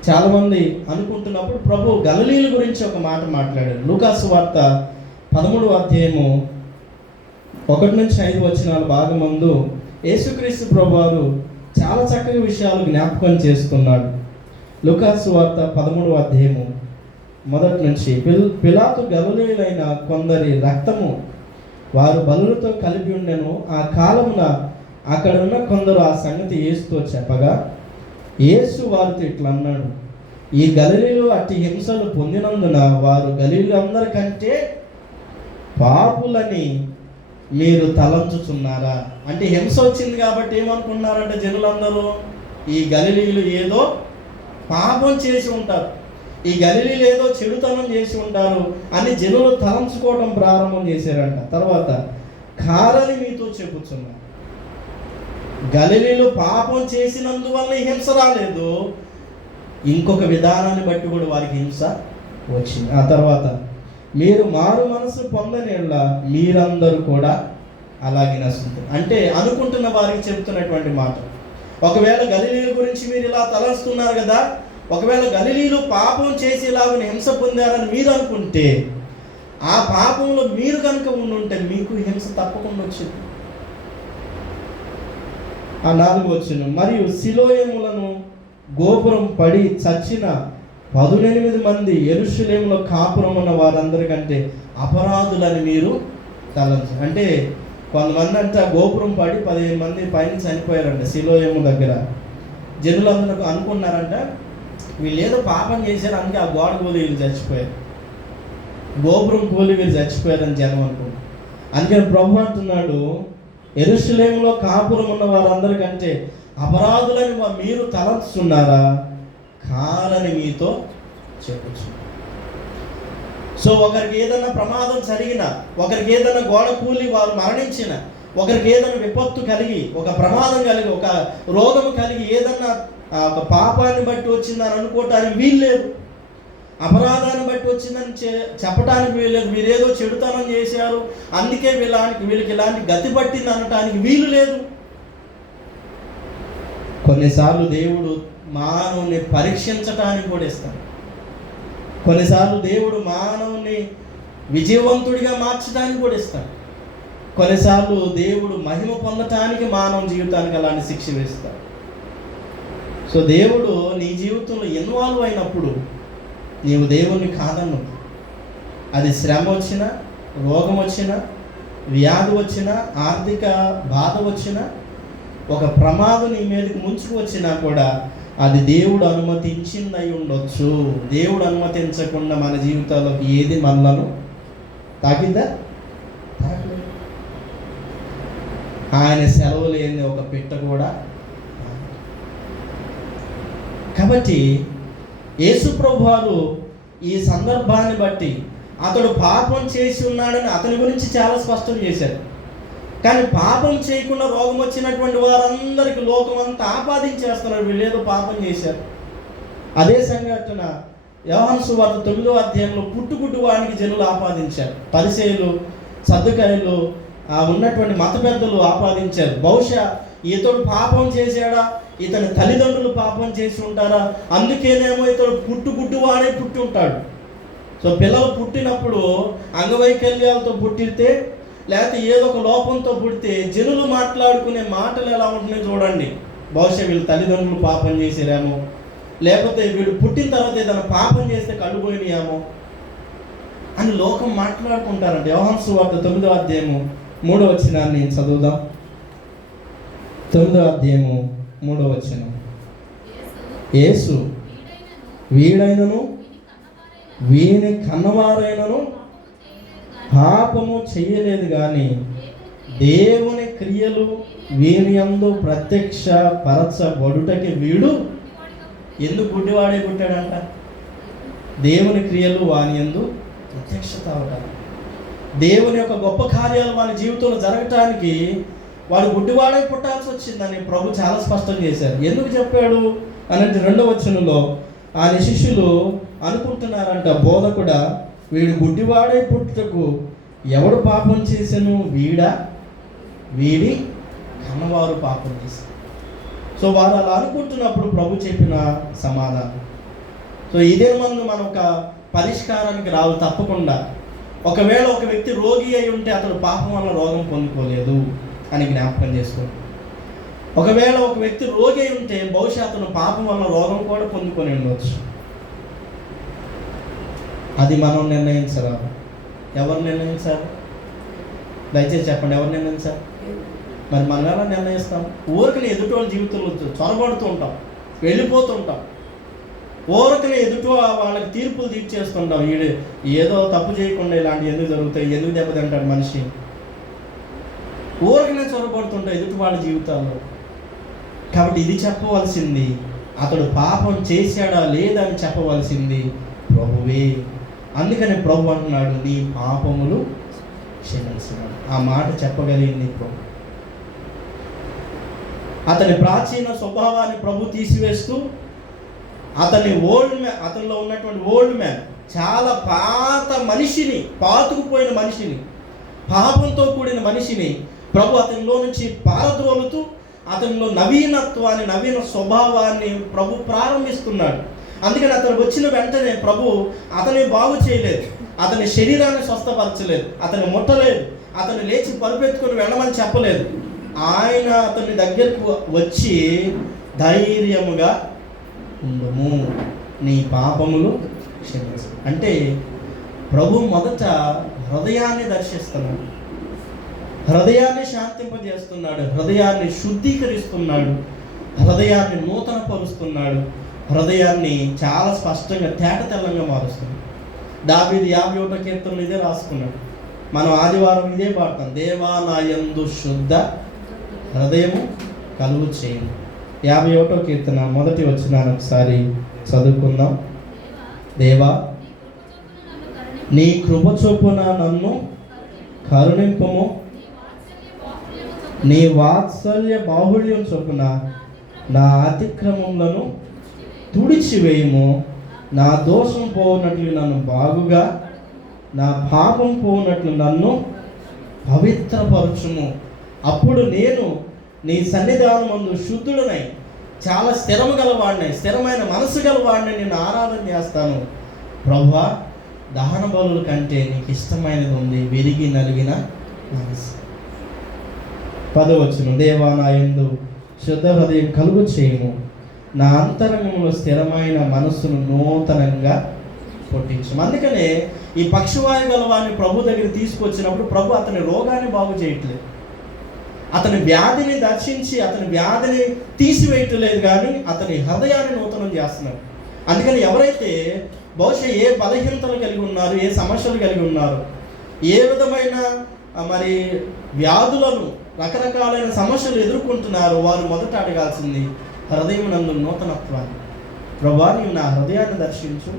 చాలామంది అనుకుంటున్నప్పుడు ప్రభు గలిలీల గురించి ఒక మాట మాట్లాడారు. లూకాసు వార్త 13వ అధ్యాయము 1-5 వచనాల భాగమందు యేసుక్రీస్తు ప్రభువారు చాలా చక్కగా విషయాలు జ్ఞాపకం చేస్తున్నాడు. లూకాసు వార్త 13వ అధ్యాయము 1 నుంచి, పిలాతు గలిలీయులైన కొందరి రక్తము వారు బలులతో కలిపి ఉండెను. ఆ కాలమున అక్కడ ఉన్న కొందరు ఆ సంగతి యేసుతో చెప్పగా యేసు వారితో ఇట్లా అన్నాడు, ఈ గలిలీలో అట్టి హింసలు పొందినందున వారు గలిలీలందరికంటే పాపులని మీరు తలంచుచున్నారా? అంటే హింస వచ్చింది కాబట్టి ఏమనుకున్నారంటే జనులందరూ, ఈ గలిలీలు ఏదో పాపం చేసి ఉంటారు, ఈ గలిలీలు ఏదో చెడుతనం చేసి ఉంటారు అని జనులు తలంచుకోవడం ప్రారంభం చేశారంట. తర్వాత కారని మీతో చెప్పుచున్నారు, గలిలీలు పాపం చేసినందువల్ల ఈ హింస రాలేదు, ఇంకొక విధానాన్ని బట్టి కూడా వారికి హింస వచ్చింది. ఆ తర్వాత మీరు మారు మనసు పొందనేళ్ళ మీరందరూ కూడా అలాగే నశించారు. అంటే అనుకుంటున్న వారికి చెప్తున్నటువంటి మాట, ఒకవేళ గలిలీల గురించి మీరు ఇలా తలస్తున్నారు కదా, ఒకవేళ గలిలీలు పాపం చేసి ఇలాగ హింస పొందారని మీరు అనుకుంటే, ఆ పాపంలో మీరు కనుక ఉండుంటే మీకు హింస తప్పకుండా వచ్చింది. ఆ 4వ వచనం, మరియు సిలోయములను గోపురం పడి చచ్చిన 18 మంది యెరూషలేములో కాపురం ఉన్న వారందరికంటే అపరాధులని మీరు తలంచు. అంటే కొంతమంది అంటే గోపురం పడి 15 మంది పైన చనిపోయారంట సిలోయము దగ్గర. జనులందరూ అనుకున్నారంట వీళ్ళు ఏదో పాపం చేశారు, అందుకే ఆ గోడ కూలి వీళ్ళు చచ్చిపోయారు, గోపురం కూలి వీళ్ళు చచ్చిపోయారని జనం అనుకుంటారు. అందుకని ప్రభు అంటున్నాడు, యెరూషలేములో కాపురం ఉన్న వారందరికంటే అపరాధులని మీరు తలంచుతున్నారా? కాలని మీతో చెప్పచ్చు. సో ఒకరికి ఏదైనా ప్రమాదం జరిగినా, ఒకరికి ఏదైనా గోడ కూలి వారు మరణించిన, ఒకరికి ఏదైనా విపత్తు కలిగి, ఒక ప్రమాదం కలిగి, ఒక రోగం కలిగి, ఏదన్నా ఒక పాపాన్ని బట్టి వచ్చిందని అనుకోవటానికి వీల్లేదు, అపరాధాన్ని బట్టి వచ్చిందని చెప్పడానికి వీల్లేదు, వీరేదో చెడుతనం చేశారు అందుకే వీళ్ళకి ఇలాంటి గతి పట్టింది అనటానికి వీలు లేదు. కొన్నిసార్లు దేవుడు మానవుని పరీక్షించటానికి కూడా ఇస్తాడు, కొన్నిసార్లు దేవుడు మానవుని విజయవంతుడిగా మార్చడానికి కూడా ఇస్తాడు, కొన్నిసార్లు దేవుడు మహిమ పొందటానికి మానవ జీవితానికి అలాంటి శిక్ష వేస్తాడు. సో దేవుడు నీ జీవితంలో ఇన్వాల్వ్ అయినప్పుడు నీవు దేవుణ్ణి కాదన్ను, అది శ్రమ వచ్చినా, రోగం వచ్చినా, వ్యాధి వచ్చినా, ఆర్థిక బాధ వచ్చినా, ఒక ప్రమాదం నీ మీదకి ముంచుకు వచ్చినా కూడా అది దేవుడు అనుమతించిందై ఉండొచ్చు. దేవుడు అనుమతించకుండా మన జీవితాల్లోకి ఏది మనలను తాకిందా? తాకలేదు. ఆయన సెలవు లేని ఒక పిట్ట కూడా. కాబట్టి యేసు ప్రభువారు ఈ సందర్భాన్ని బట్టి అతడు పాపం చేసి ఉన్నాడని అతని గురించి చాలా స్పష్టం చేశారు. కానీ పాపం చేయకుండా రోగం వచ్చినటువంటి వారందరికీ లోకం అంతా ఆపాదించేస్తున్నారు, వీళ్ళేదో పాపం చేశారు. అదే సంఘటన యోహాను సువార్త 9వ అధ్యాయంలో పుట్టుగుడ్డు వానికి జనులు ఆపాదించారు, పరిసయ్యులు, సద్దుకాయులు, ఉన్నటువంటి మత పెద్దలు ఆపాదించారు. బహుశా ఇతడు పాపం చేశాడా, ఇతని తల్లిదండ్రులు పాపం చేసి ఉంటారా, అందుకేనేమో ఇతడు పుట్టుగుడ్డు వాడే పుట్టి ఉంటాడు. సో పిల్లలు పుట్టినప్పుడు అంగవైకల్యాలతో పుట్టితే, లేకపోతే ఏదో ఒక లోపంతో పుడితే జనులు మాట్లాడుకునే మాటలు ఎలా ఉంటున్నాయి చూడండి. బహుశా వీళ్ళ తల్లిదండ్రులు పాపం చేసారేమో, లేకపోతే వీడు పుట్టిన తర్వాత ఏదైనా పాపం చేస్తే కళ్ళు పోయినాయేమో అని లోకం మాట్లాడుకుంటారంట. యోహాను సువార్త 9వ అధ్యాయము 3వ వచనాన్ని చదువుదాం. 9వ అధ్యాయము 3వ వచనం, యేసు వీడైనను వీని కన్నవారైనను పాపము చేయలేదు కానీ దేవుని క్రియలు వీని యందు ప్రత్యక్ష పరచబడుటకి వీడు ఎందుకు గుడ్డివాడే పుట్టాడంట? దేవుని క్రియలు వాని యందు ప్రత్యక్షత అవటానికి, దేవుని యొక్క గొప్ప కార్యాలు వాని జీవితంలో జరగటానికి వాడు గుడ్డివాడై పుట్టాల్సి వచ్చిందని ప్రభు చాలా స్పష్టం చేశారు. ఎందుకు చెప్పాడు అనంటే 2వ వచనంలో ఆయన శిష్యులు అనుకుంటున్నారంట, బోధకుడా వీడు గుడ్డివాడై పుట్టుటకు ఎవడు పాపం చేశాను, వీడా వీడి కన్నవారు పాపం చేశారు. సో వారు అలా అనుకుంటున్నప్పుడు ప్రభు చెప్పిన సమాధానం. సో ఇదే మనం ఒక పరిష్కారానికి రావు తప్పకుండా. ఒకవేళ ఒక వ్యక్తి రోగి అయి ఉంటే అతడు పాపం వల్ల రోగం పొందుకోలేదు అని జ్ఞాపకం చేసుకోండి. ఒకవేళ ఒక వ్యక్తి రోగి అయి ఉంటే బహుశా అతను పాపం వల్ల రోగం కూడా పొందుకొని ఉండవచ్చు. అది మనం నిర్ణయించరాదు. ఎవరు నిర్ణయించాలి? దయచేసి చెప్పండి, ఎవరు నిర్ణయించారు? మరి మనం ఎలా నిర్ణయిస్తాం? ఊరికనే ఎదుటి వాళ్ళ జీవితంలో చొరబడుతూ ఉంటాం, వెళ్ళిపోతూ ఉంటాం, ఊరికనే ఎదుటి వాళ్ళకి తీర్పులు తీర్చేస్తుంటాం. వీడు ఏదో తప్పు చేయకుండా ఇలాంటివి ఎందుకు జరుగుతాయి, ఎందుకు దెబ్బతింటాడు మనిషి, ఊరికనే చొరబడుతుంటాం ఎదుటి వాళ్ళ జీవితాల్లో. కాబట్టి ఇది చెప్పవలసింది, అతడు పాపం చేశాడా లేదా అని చెప్పవలసింది ప్రభువే. అందుకని ప్రభు అంటున్నాడు, నీ పాపములు క్షమించున్నాడు. ఆ మాట చెప్పగలిగింది ప్రభు. అతని ప్రాచీన స్వభావాన్ని ప్రభు తీసివేస్తూ అతనిలో ఉన్నటువంటి ఓల్డ్ మ్యాన్, చాలా పాత మనిషిని, పాతుకుపోయిన మనిషిని, పాపంతో కూడిన మనిషిని ప్రభు అతనిలో నుంచి పారద్రోలుతూ అతనిలో నవీనత్వాన్ని, నవీన స్వభావాన్ని ప్రభు ప్రారంభిస్తున్నాడు. అందుకని అతను వచ్చిన వెంటనే ప్రభు అతని బాగు చేయలేదు, అతని శరీరాన్ని స్వస్థపరచలేదు, అతన్ని ముట్టలేదు, అతను లేచి పరుపెత్తుకొని వెళ్ళమని చెప్పలేదు. ఆయన అతని దగ్గరకు వచ్చి ధైర్యముగా ఉండుము, నీ పాపములు క్షమించు అంటే ప్రభు మొదట హృదయాన్ని దర్శిస్తున్నాడు, హృదయాన్ని శాంతింపజేస్తున్నాడు, హృదయాన్ని శుద్ధీకరిస్తున్నాడు, హృదయాన్ని నూతన పరుస్తున్నాడు, హృదయాన్ని చాలా స్పష్టంగా తేటతెల్లంగా మారుస్తున్నాడు. దావీదు 51వ కీర్తనలో ఇదే రాసుకున్నాడు. మనం ఆదివారం ఇదే పాడతాం, దేవా నా యందు శుద్ధ హృదయము కలుగు చేయండి. 51వ కీర్తన మొదటి వచనాన్ని ఒకసారి చదువుకుందాం. దేవా నీ కృప చొప్పున నన్ను కరుణింపుము, నీ వాత్సల్య బాహుళ్యం చొప్పున నా అతిక్రమములను తుడిచివేయము, నా దోషం పోనట్లు నన్ను బాగుగా, నా పాపం పోనట్లు నన్ను పవిత్రపరచుము. అప్పుడు నేను నీ సన్నిధానమందు శుద్ధుడనై, చాలా స్థిరము గలవాడినై, స్థిరమైన మనసు గలవాడిని నేను ఆరాధన చేస్తాను. ప్రభువా, దహన బలుల కంటే నీకు ఇష్టమైనది ఉంది, విరిగి నలిగిన మనసు. 10వ వచనం, దేవా నా యందు శుద్ధ హృదయం కలుగు చేయము, నా అంతరంగంలో స్థిరమైన మనస్సును నూతనంగా పుట్టించము. అందుకనే ఈ పక్షవాయు గలవాన్ని ప్రభు దగ్గర తీసుకొచ్చినప్పుడు ప్రభు అతని రోగాన్ని బాగు చేయట్లేదు, అతని వ్యాధిని దర్శించి అతని వ్యాధిని తీసివేయట్లేదు, కానీ అతని హృదయాన్ని నూతనం చేస్తున్నాడు. అందుకని ఎవరైతే బహుశా ఏ బలహీనతలు కలిగి ఉన్నారు, ఏ సమస్యలు కలిగి ఉన్నారు, ఏ విధమైన మరి వ్యాధులను, రకరకాలైన సమస్యలు ఎదుర్కొంటున్నారు, వారు మొదట అడగాల్సింది హృదయం నందు నూతనత్వాన్ని. ప్రభువా, నీవు నా హృదయాన్ని దర్శించు,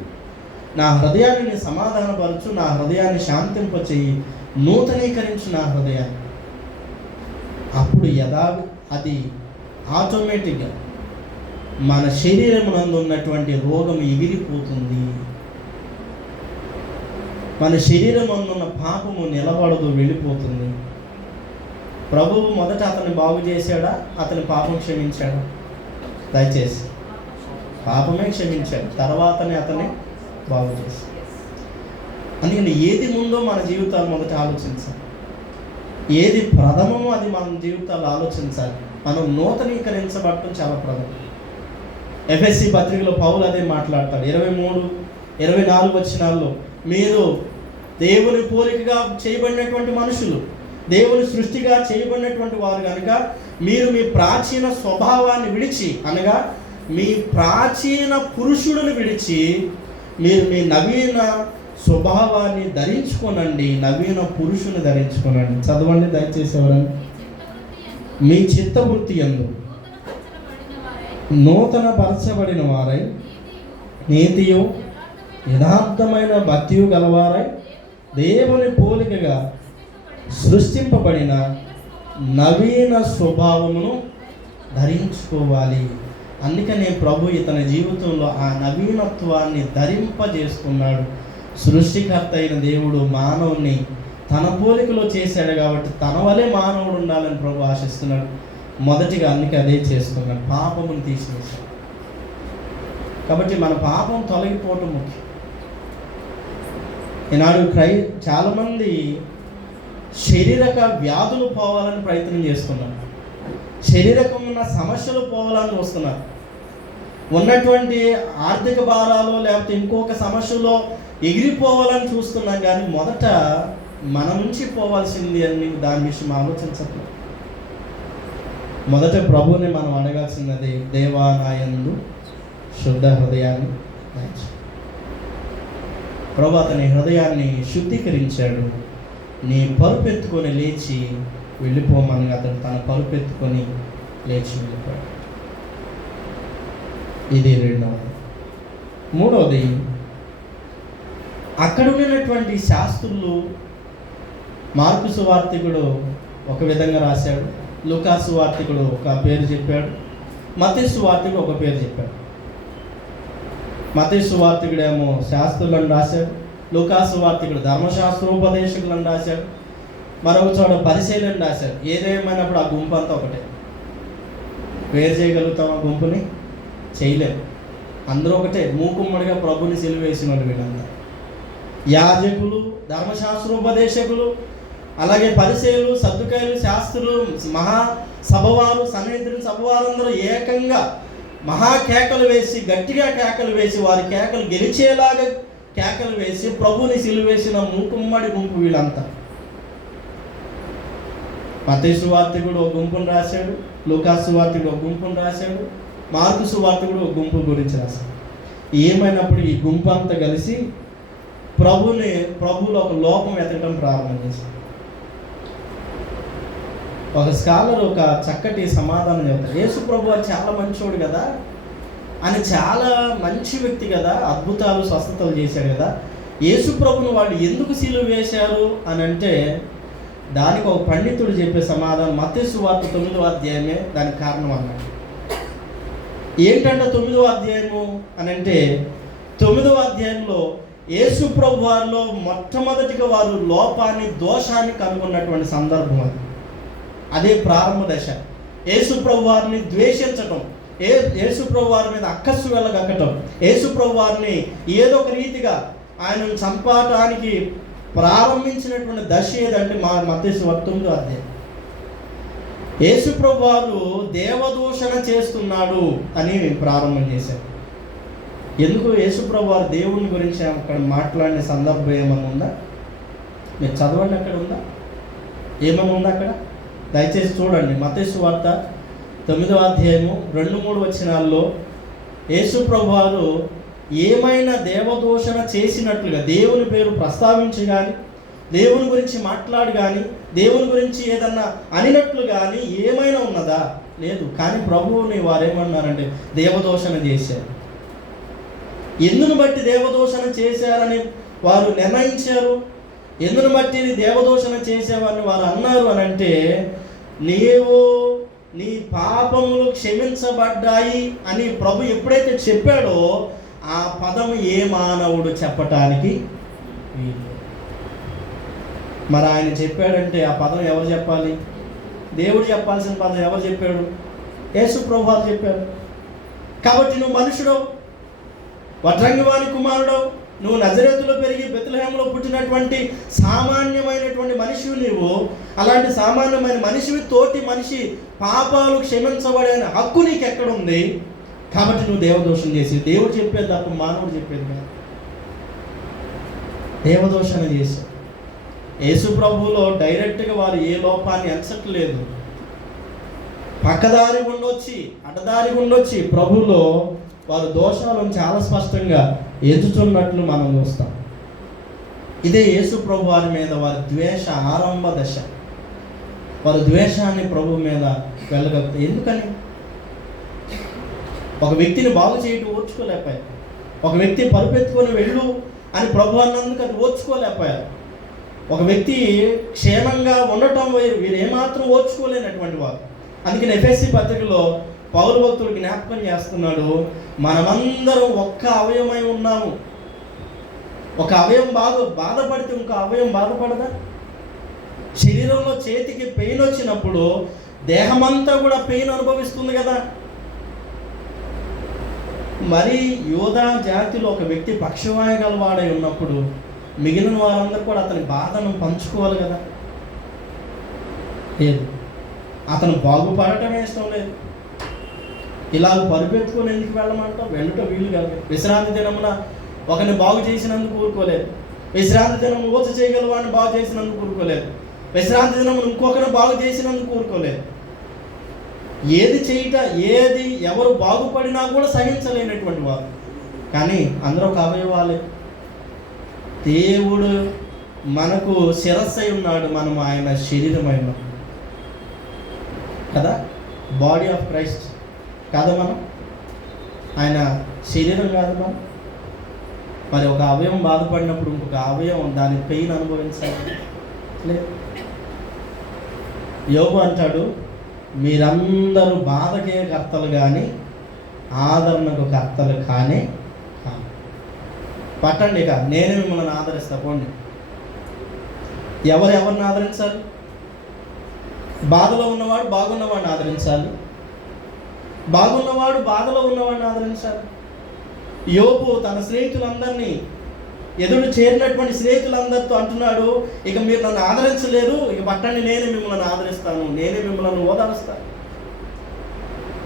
నా హృదయాన్ని నీ సమాధానపరచు, నా హృదయాన్ని శాంతింపచేయి, నూతనీకరించు నా హృదయాన్ని. అప్పుడు అది ఆటోమేటిక్గా మన శరీరమునందు ఉన్నటువంటి రోగం ఎగిరిపోతుంది, మన శరీరమునందు ఉన్న పాపము నిలబడదు, వెళ్ళిపోతుంది. ప్రభువు మొదట అతన్ని బాగు చేశాడా, అతని పాపం క్షమించాడా? దయచేసి పాపమే క్షమించాడు, తర్వాతనే అతన్ని బాగు చేశాడు. అందుకని ఏది ముందో మన జీవితాలు మొదట ఆలోచించాలి, ఏది ప్రథమమో అది మన జీవితాలు ఆలోచించాలి. మనం నూతనీకరించబడటం చాలా ప్రథమం. ఎఫెసీ పత్రికలో పౌలు అదే మాట్లాడతాడు. 23-24 వచనాల్లో, మీరు దేవుని పోలికగా చేయబడినటువంటి మనుషులు, దేవుని సృష్టిగా చేయబడినటువంటి వారు కనుక మీరు మీ ప్రాచీన స్వభావాన్ని విడిచి, అనగా మీ ప్రాచీన పురుషుడిని విడిచి మీరు మీ నవీన స్వభావాన్ని ధరించుకోనండి, నవీన పురుషుని ధరించుకోనండి. చదవండి దయచేసి ఎవరండి. మీ చిత్తవృత్తి యందు నూతన పరచబడిన వారై, నీతియు యథార్థమైన భక్తియు గలవారై, దేవుని పోలికగా సృష్టింపబడిన నవీన స్వభావమును ధరించుకోవాలి. అందుకనే ప్రభు ఇతని జీవితంలో ఆ నవీనత్వాన్ని ధరింపజేస్తున్నాడు. సృష్టికర్త అయిన దేవుడు మానవుని తన పోలికలో చేశాడు కాబట్టి తన వలె మానవుడు ఉండాలని ప్రభు ఆశిస్తున్నాడు. మొదటిగా అందుకే అదే చేస్తున్నాడు, పాపమును తీసివేశాడు. కాబట్టి మన పాపం తొలగిపోవటం ముఖ్యం. ఈనాడు చాలామంది శారీరక వ్యాధులు పోవాలని ప్రయత్నం చేస్తున్నారు, శారీరకమైన సమస్యలు పోవాలని వస్తున్నారు. ఉన్నటువంటి ఆర్థిక భారాలు లేకపోతే ఇంకొక సమస్యలో ఎగిరిపోవాలని చూస్తున్నాం, కానీ మొదట మన నుంచి పోవాల్సింది అని నీకు దాని విషయం ఆలోచించట్లేదు. మొదట ప్రభువుని మనం అడగాల్సినది, దేవా నా యందు శుద్ధ హృదయాన్ని దయచేయి. ప్రభు అతని హృదయాన్ని శుద్ధీకరించాడు. నీ పరుపెత్తుకొని లేచి వెళ్ళిపోమని అతను తన పరుపెత్తుకొని లేచి వెళ్ళిపోయాడు. ఇది రెండవది. మూడవది, అక్కడ ఉన్నటువంటి శాస్త్రులు, మార్కు సువార్తికుడు ఒక విధంగా రాశాడు, లూకా సువార్తికుడు ఒక పేరు చెప్పాడు, మత్తయి సువార్తికుడు ఒక పేరు చెప్పాడు. మత్తయి సువార్తికుడేమో శాస్త్రులను రాశాడు, లూకా సువార్తికుడు ధర్మశాస్త్రోపదేశకులను రాశాడు, మరొక చోట పరిశీలన రాశాడు. ఏదేమైనప్పుడు ఆ గుంపు అంతా ఒకటే. వేరు చేయగలుగుతాం ఆ గుంపుని? చేయలేము. అందరూ ఒకటే, మూకుమ్మడిగా ప్రభుని సిలువ వేసిన వాళ్ళు వీళ్ళంతా. యాజకులు, ధర్మశాస్త్రోపదేశకులు, అలాగే పరిసయ్యులు, సద్దుకాయలు, శాస్త్రులు, మహాసభవారు, సన్నిహితులు సభవారందరూ ఏకంగా మహా కేకలు వేసి, గట్టిగా కేకలు వేసి, వారి కేకలు గెలిచేలాగా కేకలు వేసి ప్రభుని సిలువ వేసిన మూకుమ్మడి గుంపు వీళ్ళంతా. మత్తయి సువార్తికుడు ఒక గుంపును రాశాడు, లూకా సువార్తికుడు ఒక గుంపును రాశాడు, మార్కు సువార్తికుడు ఒక గుంపు గురించి రాశాడు. ఏమైనప్పుడు ఈ గుంపు అంతా కలిసి ప్రభువులో ఒక లోపం వెతకడం ప్రారంభం చేశాడు. ఒక స్కాలర్ ఒక చక్కటి సమాధానం చెప్తారు. యేసు ప్రభు అని చాలా మంచివాడు కదా, అని చాలా మంచి వ్యక్తి కదా, అద్భుతాలు స్వస్థతలు చేశాడు కదా, యేసు ప్రభుని వాళ్ళు ఎందుకు సిలువ వేశారు అని అంటే దానికి ఒక పండితుడు చెప్పే సమాధానం మత్తయి సువార్త 9వ అధ్యాయమే దానికి కారణం అన్నాడు. ఏంటంటే 9వ అధ్యాయము అని అంటే 9వ అధ్యాయంలో యేసు ప్రభు వారిలో మొట్టమొదటిగా వారు లోపాన్ని, దోషాన్ని కనుగొన్నటువంటి సందర్భం అది. అదే ప్రారంభ దశ. యేసు ప్రభు వారిని ద్వేషించటం, యేసు ప్రభు వారి మీద అక్కస్సు వెళ్ళగక్కటం, యేసు ప్రభు వారిని ఏదో ఒక రీతిగా ఆయనను చంపడానికి ప్రారంభించినటువంటి దశ ఏదంటే మత్తయి సువార్త 9వ అధ్యాయం. యేసు ప్రభు వారు దేవదూషణ చేస్తున్నాడు అని ప్రారంభం చేశారు. ఎందుకు యేసు ప్రభు వారు దేవుని గురించి అక్కడ మాట్లాడిన సందర్భం ఏమన్నా ఉందా? మీరు చదవండి, అక్కడ ఉందా? ఏమన్నా ఉందా అక్కడ? దయచేసి చూడండి. మత్తయి సువార్త 9వ అధ్యాయము 2-3 వచనాల్లో యేసు ప్రభు వారు ఏమైనా దేవదూషణ చేసినట్లుగా, దేవుని పేరు ప్రస్తావించి కానీ, దేవుని గురించి మాట్లాడి కానీ, దేవుని గురించి ఏదన్నా అనినట్లు కానీ ఏమైనా ఉన్నదా? లేదు. కానీ ప్రభువుని వారేమన్నారంటే దేవదూషణ చేశారు. ఎందును బట్టి దేవదూషణ చేశారని వారు నిర్ణయించారు, ఎందును బట్టి దేవదూషణ చేసేవారిని వారు అన్నారు అని అంటే, నీవు నీ పాపములు క్షమించబడ్డాయి అని ప్రభు ఎప్పుడైతే చెప్పాడో ఆ పదము ఏ మానవుడు చెప్పటానికి వీలు. మరి ఆయన చెప్పాడంటే ఆ పదం ఎవరు చెప్పాలి? దేవుడు చెప్పాల్సిన పదం ఎవరు చెప్పాడు? యేసు ప్రభు వారు చెప్పాడు. కాబట్టి నువ్వు మనుషుడవు, వడ్రంగివాని కుమారుడవు, నువ్వు నజరేతులో పెరిగి బెత్లెహేములో పుట్టినటువంటి సామాన్యమైనటువంటి మనిషివి నీవు. అలాంటి సామాన్యమైన మనిషివి, తోటి మనిషి పాపాలు క్షమించబడే హక్కు నీకు ఎక్కడుంది? కాబట్టి నువ్వు దేవదోషం చేసి, దేవుడు చెప్పేది తప్ప మానవుడు చెప్పేది కాదు, దేవదోషణ చేశావు. యేసు ప్రభువులో డైరెక్ట్గా వారు ఏ లోపాన్ని ఎంచట్లేదు. పక్కదారి ఉండొచ్చి, అడ్డదారి ఉండొచ్చి ప్రభువులో వారు దోషాలను చాలా స్పష్టంగా ఎదుచున్నట్లు మనం చూస్తాం. ఇదే యేసు ప్రభు వారి మీద వారి ద్వేష ఆరంభ దశ. వారు ద్వేషాన్ని ప్రభు మీద వెళ్ళగలుగుతారు. ఎందుకని? ఒక వ్యక్తిని బాగు చేయడం ఓర్చుకోలేకపోయారు. ఒక వ్యక్తి పరుపెత్తుకొని వెళ్ళు అని ప్రభు అన్నందుకు అది ఓర్చుకోలేకపోయారు. ఒక వ్యక్తి క్షేమంగా ఉండటం వీరు ఏమాత్రం ఓర్చుకోలేనటువంటి వారు. అందుకని ఎఫెసీ పత్రికలో పౌలు భక్తులు జ్ఞాపకం చేస్తున్నాడు, మనమందరం ఒక్క అవయవమై ఉన్నాము. ఒక అవయవం బాధపడితే ఇంకో అవయవం బాధపడదా? శరీరంలో చేతికి పెయిన్ వచ్చినప్పుడు దేహమంతా కూడా పెయిన్ అనుభవిస్తుంది కదా. మరి యోధా జాతిలో ఒక వ్యక్తి పక్షవాయు గలవాడై ఉన్నప్పుడు మిగిలిన వారందరూ కూడా అతని బాధను పంచుకోవాలి కదా. లేదు, అతను బాగుపడటమే ఇష్టం లేదు. ఇలా పరుపెత్తుకొని ఎందుకు వెళ్ళమంటావు? వెళ్ళటం వీలు కాదు. విశ్రాంతి దినమున ఒకరిని బాగు చేసినందుకు ఊరుకోలేదు. విశ్రాంతి దినం ఊచ చేయగల వాడిని బాగు చేసినందుకు ఊరుకోలేదు. విశ్రాంతి దినం ఇంకొకరిని బాగు చేసినందుకు ఊరుకోలేదు. ఏది ఎవరు బాగుపడినా కూడా సహించలేనటువంటి వారు. కానీ అందరూ ఒక అవయవాలే. దేవుడు మనకు శిరస్సు అయి ఉన్నాడు, మనం ఆయన శరీరమైన కదా, బాడీ ఆఫ్ క్రైస్ట్ కాదా మనం, ఆయన శరీరం కాదు మనం. మరి ఒక అవయవం బాధపడినప్పుడు ఇంకొక అవయవం దాని పెయిన్ అనుభవించాలి లేదు. యోబు అంటాడు, మీరందరూ బాధకే కర్తలు కానీ ఆదరణకు కర్తలు కానే కాదు. పట్టండి, ఇక నేనే మిమ్మల్ని ఆదరిస్తా పోండి. ఎవరిని ఆదరించాలి? బాధలో ఉన్నవాడు బాగున్నవాడిని ఆదరించాలి, బాగున్నవాడు బాధలో ఉన్నవాడిని ఆదరించాలి. యోబు తన స్నేహితులందరినీ, ఎదురు చేరినటువంటి స్నేహితులందరితో అంటున్నాడు, ఇక మీరు నన్ను ఆదరించలేరు, ఇక పట్టండి నేనే మిమ్మల్ని ఆదరిస్తాను, నేనే మిమ్మల్ని ఓదారుస్తాను.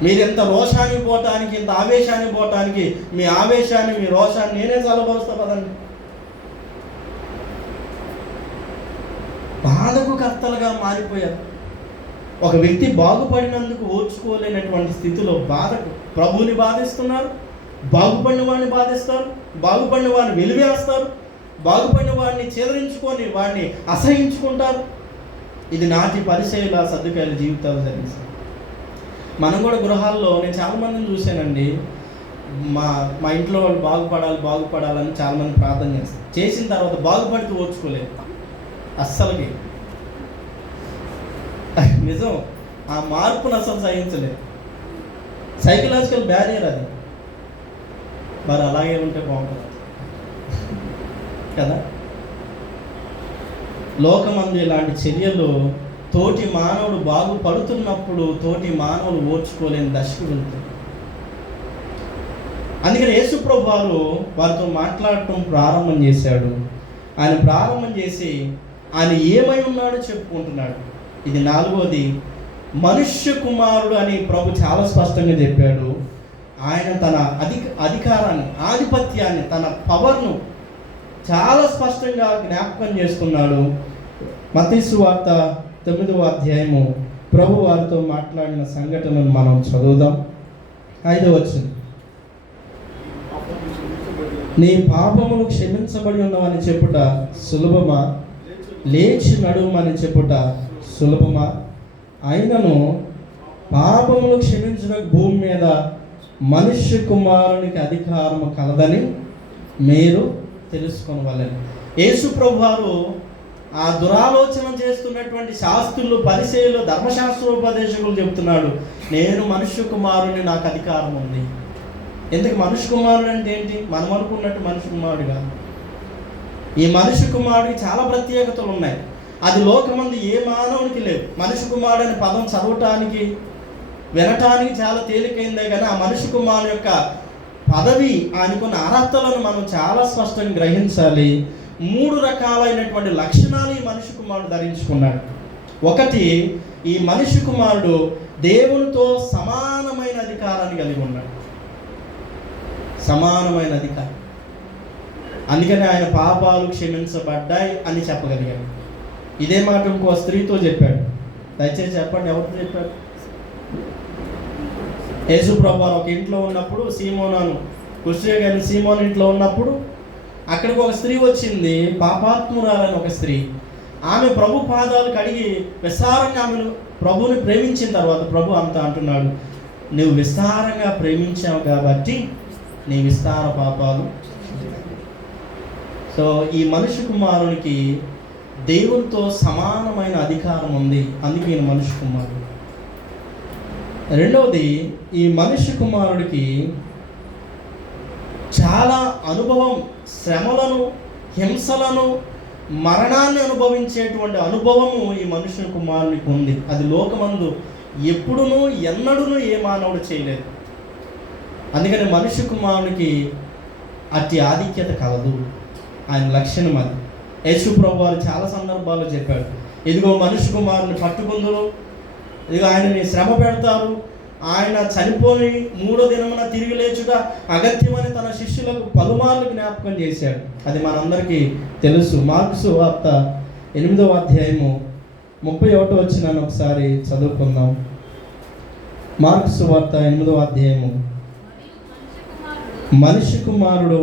మీరు ఎంత రోషానికి పోవటానికి, ఇంత ఆవేశానికి పోవటానికి, మీ ఆవేశాన్ని మీ రోషాన్ని నేనే చల్లబరుస్తా కదండి. బాధకు కర్తలుగా మారిపోయారు. ఒక వ్యక్తి బాగుపడినందుకు ఓర్చుకోలేనటువంటి స్థితిలో బాధకు ప్రభువుని బాధిస్తున్నారు, బాగుపడిన వాడిని బాధిస్తారు, బాగుపడిన వాడిని వెలివేస్తారు, బాగుపడిన వాడిని చేదరించుకొని వాడిని అసహించుకుంటారు. ఇది నాటి పరిచయాల సర్దుకాయల జీవితాలు జరిగింది. మనం కూడా గృహాల్లో నేను చాలామందిని చూశానండి, మా ఇంట్లో వాళ్ళు బాగుపడాలని చాలామంది ప్రార్థన చేస్తారు. చేసిన తర్వాత బాగుపడితే ఓర్చుకోలేదు అస్సలకి. నిజం, ఆ మార్పును అసలు సహించలేదు. సైకలాజికల్ బ్యారియర్ అది. మరి అలాగే ఉంటే బాగుంటుంది కదా. లోకమందు ఇలాంటి చర్యలు తోటి మానవుడు బాగుపడుతున్నప్పుడు తోటి మానవులు ఓర్చుకోలేని దశకు వెళ్తుంది. అందుకని యేసు ప్రభు వారితో మాట్లాడటం ప్రారంభం చేశాడు. ఆయన ప్రారంభం చేసి ఆయన ఏమై ఉన్నాడో చెప్పుకుంటున్నాడు. ఇది 4వది, మనుష్య కుమారుడు అని ప్రభు చాలా స్పష్టంగా చెప్పాడు. ఆయన తన అధికారాన్ని, ఆధిపత్యాన్ని, తన పవర్ను చాలా స్పష్టంగా జ్ఞాపకం చేస్తున్నాడు. మత్తయి సువార్త 9వ అధ్యాయము ప్రభు వారితో మాట్లాడిన సంఘటనను మనం చదువుదాం. 5వ వచనం, నీ పాపములు క్షమించబడి ఉన్నవని చెప్పుట సులభమా, లేచి నడుమని చెప్పుట సులభమా? అయినను పాపములు క్షమించిన భూమి మీద మనుష్య కుమారునికి అధికారము కలదని మీరు తెలుసుకొనవలెను. యేసు ప్రభువారు ఆ దురాలోచన చేస్తున్నటువంటి శాస్త్రులు, పరిసయ్యులు, ధర్మశాస్త్రోపదేశకులు చెప్తున్నాడు, నేను మనుష్య కుమారుని, నాకు అధికారం ఉంది. ఎందుకు మనుష్య కుమారుడు అంటే ఏంటి? మనం అనుకున్నట్టు మనుష్య కుమారుడు కాదు. ఈ మనుష్య కుమారుడికి చాలా ప్రత్యేకతలు ఉన్నాయి. అది లోకమందు ఏ మానవునికి లేవు. మనుష్య కుమారుడు అనే పదం చదవటానికి, వినటానికి చాలా తేలికైందే కానీ ఆ మనుష్య కుమారుడు యొక్క పదవి, ఆయనకున్న అర్హతలను మనం చాలా స్పష్టంగా గ్రహించాలి. 3 రకాలైనటువంటి లక్షణాలు ఈ మనుష్య కుమారుడు ధరించుకున్నాడు. ఒకటి, ఈ మనుష్య కుమారుడు దేవునితో సమానమైన అధికారాన్ని కలిగి ఉన్నాడు. సమానమైన అధికారం. అందుకని ఆయన పాపాలు క్షమించబడ్డాయి అని చెప్పగలిగాడు. ఇదే మాట ఇంకో స్త్రీతో చెప్పాడు. దయచేసి చెప్పండి, ఎవరితో చెప్పాడు? యేసు ప్రభువు ఒక ఇంట్లో ఉన్నప్పుడు, సీమోనాను కుష్ఠరోగి గారి సీమోను ఇంట్లో ఉన్నప్పుడు అక్కడికి ఒక స్త్రీ వచ్చింది, పాపాత్మురాలని ఒక స్త్రీ. ఆమె ప్రభు పాదాలు కడిగి విస్తారంగా ఆమెను ప్రభుని ప్రేమించిన తర్వాత ప్రభు అంతా అంటున్నాడు, నువ్వు విస్తారంగా ప్రేమించావు కాబట్టి నీ విస్తార పాపాలు. సో ఈ మనుష్య కుమారునికి దేవునితో సమానమైన అధికారం ఉంది, అందుకే ఈయన మనుష్య కుమారుడు. రెండవది, ఈ మనుష్య కుమారుడికి చాలా అనుభవం, శ్రమలను, హింసలను, మరణాన్ని అనుభవించేటువంటి అనుభవము ఈ మనుష్య కుమారునికి ఉంది. అది లోకమందు ఎప్పుడునూ ఎన్నడూనూ ఏ మానవుడు చేయలేదు. అందుకని మనుష్య కుమారునికి అట్టి ఆధిక్యత కలదు. ఆయన లక్షణం అది. యేసు ప్రభువు వారు చాలా సందర్భాల్లో చెప్పాడు, ఇదిగో మనుష్య కుమారుని పట్టుకుందురు, ఇదిగో ఆయనని శ్రమ పెడతారు, ఆయన చనిపోయి 3వ దినమున తిరిగి లేచుట అగత్యమని తన శిష్యులకు పలుమార్లు జ్ఞాపకం చేశాడు. అది మనందరికీ తెలుసు. మార్కు సువార్త 8వ అధ్యాయము 31వ వచనాన్ని ఒకసారి చదువుకుందాం. మార్కు సువార్త 8వ అధ్యాయము. మనిషి కుమారుడు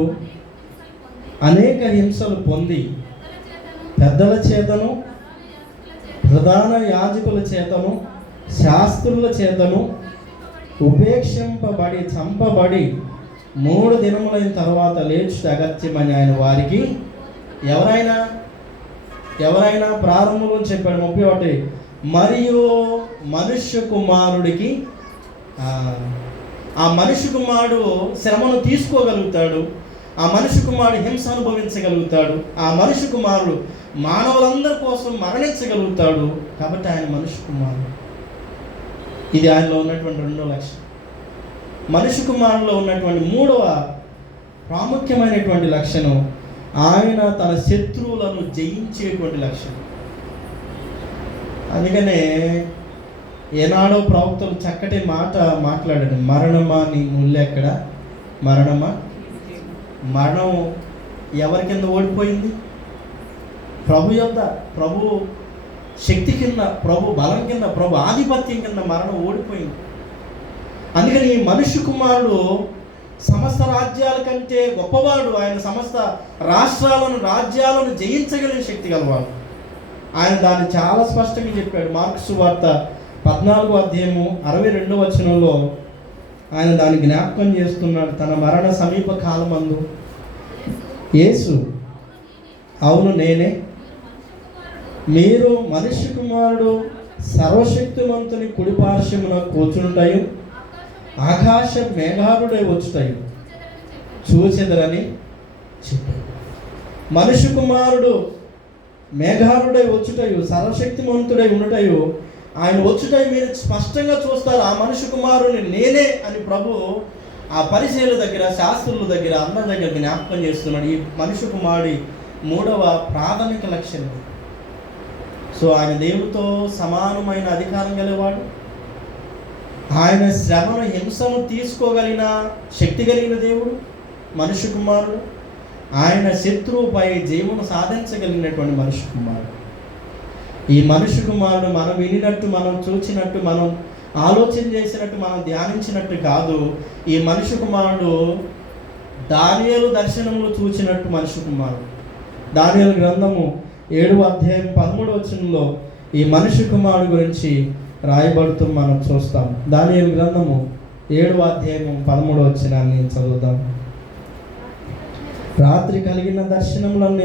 అనేక హింసలు పొంది పెద్దల చేతను ప్రధాన యాజకుల చేతను శాస్త్రుల చేతను ఉపేక్షింపబడి చంపబడి 3 దినములైన తర్వాత లేచుట అగత్యమని ఆయన వారికి ఎవరైనా ప్రారంభంలో చెప్పాడు. 31. మరియు మనుష్య కుమారుడికి ఆ మనుష్య కుమారుడు శ్రమను తీసుకోగలుగుతాడు, ఆ మనుష్య కుమారుడు హింస అనుభవించగలుగుతాడు, ఆ మనుష్య కుమారుడు మానవులందరి కోసం మరణించగలుగుతాడు. కాబట్టి ఆయన మనుష్య కుమారుడు. ఇది ఆయనలో ఉన్నటువంటి 2వ లక్షణం. మనుష్య కుమారులో ఉన్నటువంటి 3వ ప్రాముఖ్యమైనటువంటి లక్షణం, ఆయన తన శత్రువులను జయించేటువంటి లక్షణం. అందుకనే ఏనాడో ప్రవక్తలు చక్కటి మాట మాట్లాడాడు. మరణమా నీ ముల్లెక్కడ? మరణమా? మరణం ఎవరి కింద ఓడిపోయింది? ప్రభు యొద్ద, ప్రభు శక్తి కింద, ప్రభు బలం కింద, ప్రభు ఆధిపత్యం కింద మరణం ఓడిపోయింది. అందుకని ఈ మనుష్య కుమారుడు సమస్త రాజ్యాల కంటే గొప్పవాడు. ఆయన సమస్త రాజ్యాలను జయించగలిగిన శక్తి గలవాడు. ఆయన దాన్ని చాలా స్పష్టంగా చెప్పాడు. మార్కు సువార్త 14వ అధ్యాయము 62వ వచనంలో ఆయన దాన్ని జ్ఞాపకం చేస్తున్నాడు. తన మరణ సమీప కాలమందు యేసు, అవును నేనే, మీరు మనుష్య కుమారుడు సర్వశక్తిమంతుని కుడిపార్శ్వమున కూర్చుంటాయు ఆకాశ మేఘారుడై వచ్చుతాయు చూచెదరని చెప్పాడు. మనుష్య కుమారుడు మేఘారుడై వచ్చుటయు సర్వశక్తిమంతుడై ఉండటయు ఆయన వచ్చుటయు మీరు స్పష్టంగా చూస్తారు. ఆ మనుష్య కుమారుని నేనే అని ప్రభు ఆ పరిచయుల దగ్గర, శాస్త్రుల దగ్గర, అందరి దగ్గర జ్ఞాపకం చేస్తున్నాడు. ఈ మనుష్య కుమారుడి 3వ ప్రాథమిక లక్షణం. సో ఆయన దేవుడితో సమానమైన అధికారం గలవాడు. ఆయన శ్రమను, హింసను తీసుకోగలిగిన శక్తి కలిగిన దేవుడు మనుష్య కుమారుడు. ఆయన శత్రువుపై జయమును సాధించగలిగినటువంటి మనుష్య కుమారుడు. ఈ మనుష్య కుమారుడు మనం వినినట్టు, మనం చూచినట్టు, మనం ఆలోచన చేసినట్టు, మనం ధ్యానించినట్టు కాదు. ఈ మనుష్య కుమారుడు దానియేలు దర్శనములు చూచినట్టు మనుష్య కుమారుడు. దానియేలు గ్రంథము 7వ అధ్యాయం 13వ వచనంలో ఈ మనుష్య కుమారుడు గురించి రాయబడుతూ మనం చూస్తాం. దానియేలు గ్రంథము 7వ అధ్యాయము 13వ వచనాన్ని చదువుదాం. రాత్రి కలిగిన దర్శనములను